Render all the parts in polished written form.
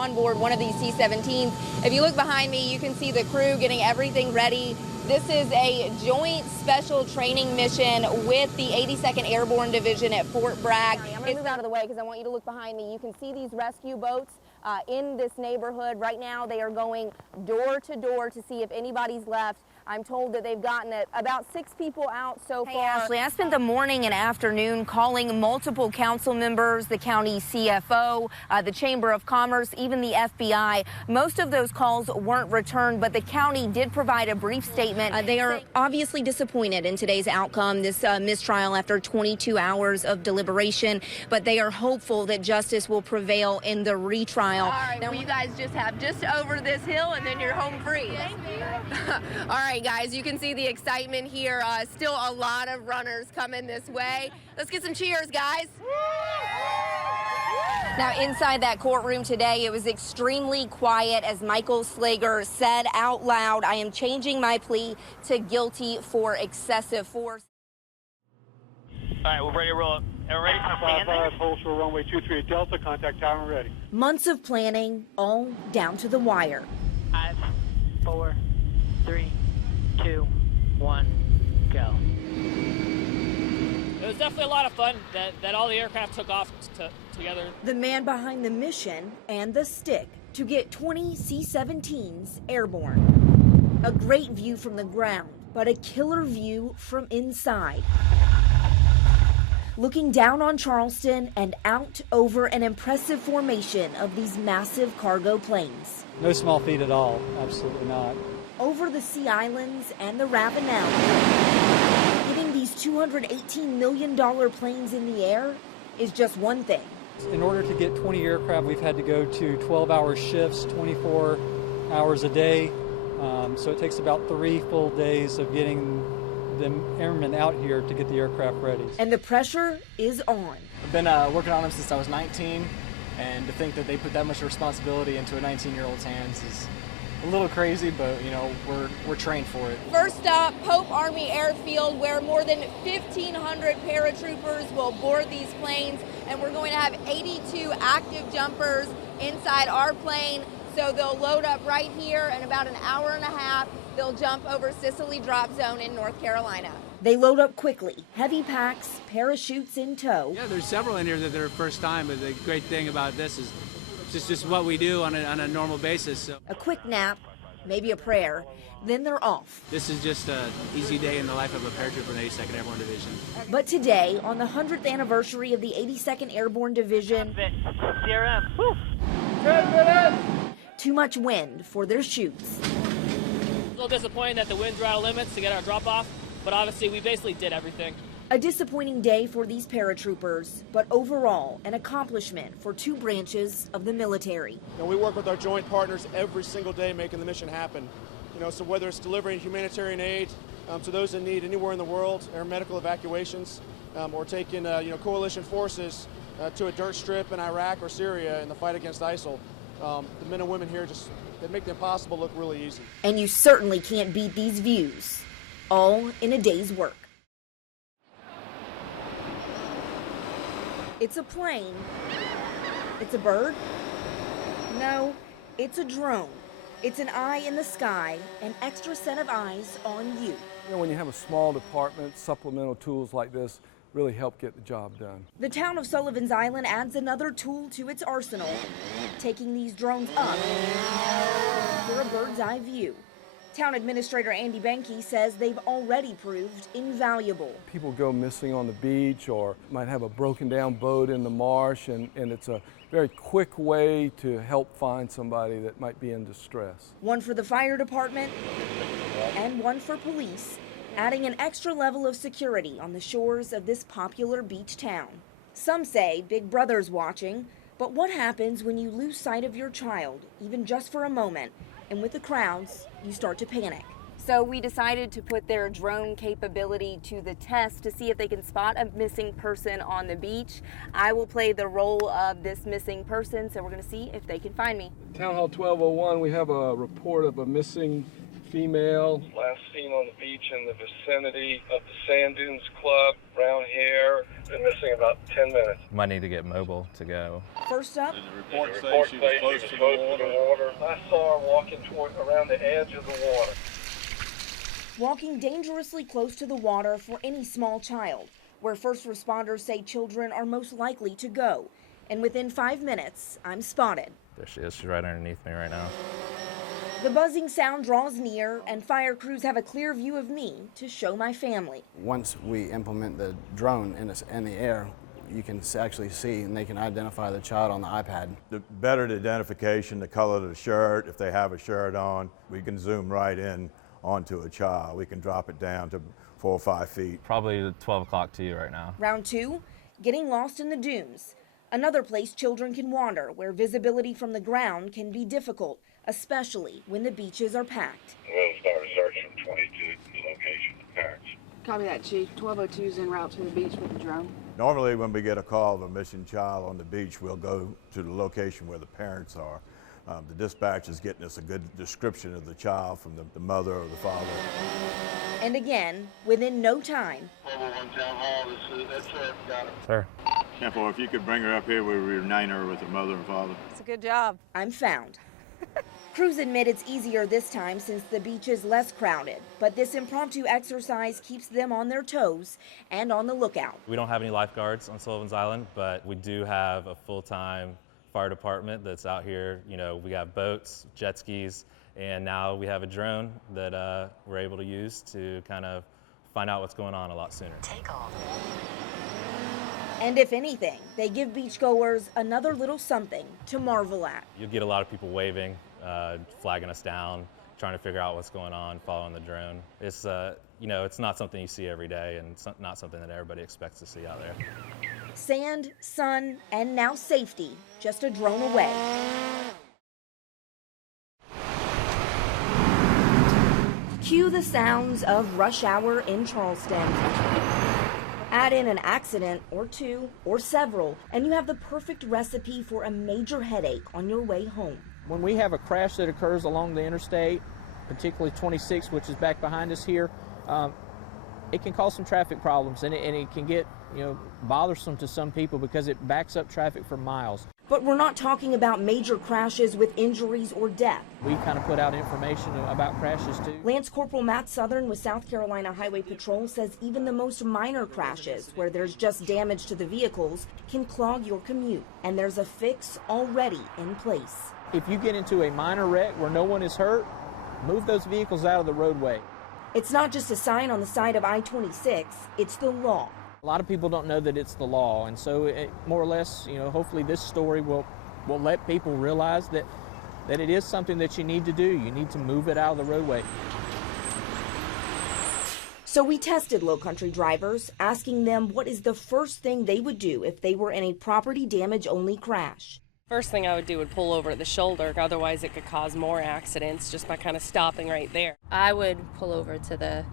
on board one of these C-17s. If you look behind me, you can see the crew getting everything ready. This is a joint special training mission with the 82nd Airborne Division at Fort Bragg. I'm going to move out of the way because I want you to look behind me. You can see these rescue boats in this neighborhood. Right now, they are going door to door to see if anybody's left. I'm told that they've gotten about 6 people out so far. Hey, Ashley, I spent the morning and afternoon calling multiple council members, the county CFO, the Chamber of Commerce, even the FBI. Most of those calls weren't returned, but the county did provide a brief statement. They are obviously disappointed in today's outcome, this mistrial after 22 hours of deliberation, but they are hopeful that justice will prevail in the retrial. All right, now, you guys just have just over this hill and then you're home free. Thank you. All right, guys, you can see the excitement here. Still a lot of runners coming this way. Let's get some cheers, guys. Now, inside that courtroom today, it was extremely quiet as Michael Slager said out loud, "I am changing my plea to guilty for excessive force." All right, we're ready to roll. Ready to stand there? 55, hold for runway 23 Delta, contact tower ready. Months of planning, all down to the wire. 5, 4, 3, 2, 1, go. It was definitely a lot of fun that all the aircraft took off together. The man behind the mission and the stick to get 20 C-17s airborne. A great view from the ground, but a killer view from inside. Looking down on Charleston and out over an impressive formation of these massive cargo planes. No small feat at all, absolutely not. Over the Sea Islands and the Ravenel. Getting these $218 million planes in the air is just one thing. In order to get 20 aircraft, we've had to go to 12-hour shifts, 24 hours a day. So it takes about 3 full days of getting the airmen out here to get the aircraft ready. And the pressure is on. I've been working on them since I was 19, and to think that they put that much responsibility into a 19-year-old's hands is a little crazy, but you know, we're trained for it. First stop, Pope Army Airfield, where more than 1,500 paratroopers will board these planes, and we're going to have 82 active jumpers inside our plane. So they'll load up right here in about an hour and a half. They'll jump over Sicily Drop Zone in North Carolina. They load up quickly, heavy packs, parachutes in tow. Yeah, there's several in here that are first time, but the great thing about this is just what we do on a normal basis. So. A quick nap, maybe a prayer, then they're off. This is just an easy day in the life of a paratrooper in the 82nd Airborne Division. But today, on the 100th anniversary of the 82nd Airborne Division, CRM. Woo. too much wind for their chutes. A little disappointing that the winds were out of limits to get our drop off, but obviously we basically did everything. A disappointing day for these paratroopers, but overall an accomplishment for 2 branches of the military. We work with our joint partners every single day making the mission happen. So whether it's delivering humanitarian aid to those in need anywhere in the world, air medical evacuations, or taking coalition forces to a dirt strip in Iraq or Syria in the fight against ISIL, the men and women here they make the impossible look really easy. And you certainly can't beat these views, all in a day's work. It's a plane. It's a bird? No, it's a drone. It's an eye in the sky, an extra set of eyes on you. When you have a small department, supplemental tools like this really help get the job done. The town of Sullivan's Island adds another tool to its arsenal, taking these drones up for a bird's eye view. Town Administrator Andy Banke says they've already proved invaluable. People go missing on the beach or might have a broken down boat in the marsh, and it's a very quick way to help find somebody that might be in distress. One for the fire department and one for police, adding an extra level of security on the shores of this popular beach town. Some say Big Brother's watching, but what happens when you lose sight of your child, even just for a moment, and with the crowds, you start to panic? So we decided to put their drone capability to the test to see if they can spot a missing person on the beach. I will play the role of this missing person, so we're going to see if they can find me. Town Hall 1201, we have a report of a missing female. Last seen on the beach in the vicinity of the Sand Dunes Club, brown hair. Been missing about 10 minutes. Might need to get mobile to go. First up, The report say she was close to the water. I saw her walking around the edge of the water. walking dangerously close to the water for any small child, where first responders say children are most likely to go. And within 5 minutes, I'm spotted. There she is. She's right underneath me right now. The buzzing sound draws near, and fire crews have a clear view of me to show my family. Once we implement the drone in the air, you can actually see and they can identify the child on the iPad. The better the identification, the color of the shirt, if they have a shirt on, we can zoom right in onto a child. We can drop it down to 4 or 5 feet. Probably 12 o'clock to you right now. Round 2, getting lost in the dunes. Another place children can wander, where visibility from the ground can be difficult, especially when the beaches are packed. We'll start a search from 22 to the location of the parents. Copy that, Chief. 1202 is en route to the beach with the drone. Normally when we get a call of a missing child on the beach, we'll go to the location where the parents are. The dispatch is getting us a good description of the child from the mother or the father. And again, within no time. Sir. 10-4, if you could bring her up here, we'll reunite her with her mother and father. It's a good job. I'm found. Crews admit it's easier this time since the beach is less crowded, but this impromptu exercise keeps them on their toes and on the lookout. We don't have any lifeguards on Sullivan's Island, but we do have a full-time fire department that's out here. You know, we got boats, jet skis, and now we have a drone that we're able to use to kind of find out what's going on a lot sooner. Take off. And if anything, they give beachgoers another little something to marvel at. You'll get a lot of people waving, flagging us down, trying to figure out what's going on, following the drone. It's, you know, it's not something you see every day, and it's not something that everybody expects to see out there. Sand, sun, and now safety, just a drone away. Cue the sounds of rush hour in Charleston. Add in an accident or two or several, and you have the perfect recipe for a major headache on your way home. When we have a crash that occurs along the interstate, particularly 26, which is back behind us here, it can cause some traffic problems, and it can get, you know, bothersome to some people because it backs up traffic for miles. But we're not talking about major crashes with injuries or death. We kind of put out information about crashes too. Lance Corporal Matt Southern with South Carolina Highway Patrol says even the most minor crashes, where there's just damage to the vehicles, can clog your commute, and there's a fix already in place. If you get into a minor wreck where no one is hurt, move those vehicles out of the roadway. It's not just a sign on the side of I-26, it's the law. A lot of people don't know that it's the law, and so more or less, you know, hopefully this story will let people realize that it is something that you need to do. You need to move it out of the roadway. So we tested Low Country drivers, asking them what is the first thing they would do if they were in a property damage only crash. First thing I would do would pull over at the shoulder, otherwise it could cause more accidents just by kind of stopping right there. I would pull over to the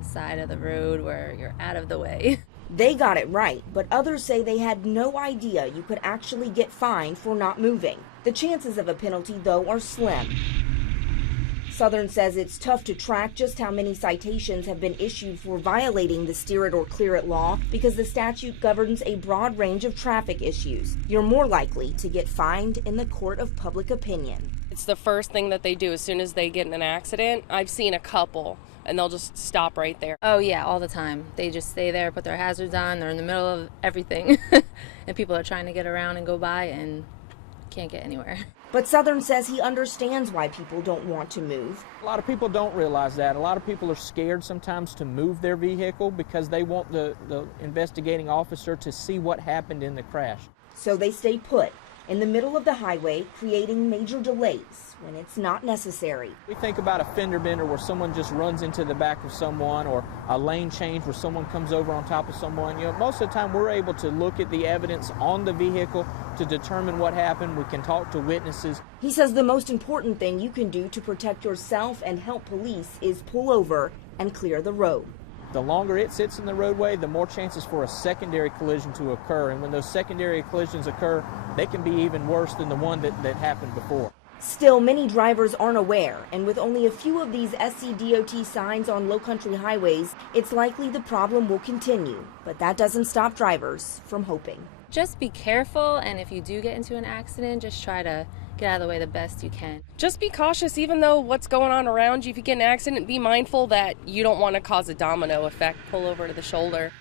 side of the road where you're out of the way. They got it right, but others say they had no idea you could actually get fined for not moving. The chances of a penalty, though, are slim. Southern says it's tough to track just how many citations have been issued for violating the steer it or clear it law because the statute governs a broad range of traffic issues. You're more likely to get fined in the court of public opinion. It's the first thing that they do as soon as they get in an accident. I've seen a couple, and they'll just stop right there. Oh yeah, all the time. They just stay there, put their hazards on, they're in the middle of everything. And people are trying to get around and go by and can't get anywhere. But Southern says he understands why people don't want to move. A lot of people don't realize that. A lot of people are scared sometimes to move their vehicle because they want the investigating officer to see what happened in the crash. So they stay put in the middle of the highway, creating major delays when it's not necessary. We think about a fender bender where someone just runs into the back of someone, or a lane change where someone comes over on top of someone. You know, most of the time we're able to look at the evidence on the vehicle to determine what happened. We can talk to witnesses. He says the most important thing you can do to protect yourself and help police is pull over and clear the road. The longer it sits in the roadway, the more chances for a secondary collision to occur. And when those secondary collisions occur, they can be even worse than the one that happened before. Still, many drivers aren't aware, and with only a few of these SCDOT signs on low-country highways, it's likely the problem will continue. But that doesn't stop drivers from hoping. Just be careful, and if you do get into an accident, just try to get out of the way the best you can. Just be cautious, even though what's going on around you. If you get in an accident, be mindful that you don't want to cause a domino effect. Pull over to the shoulder.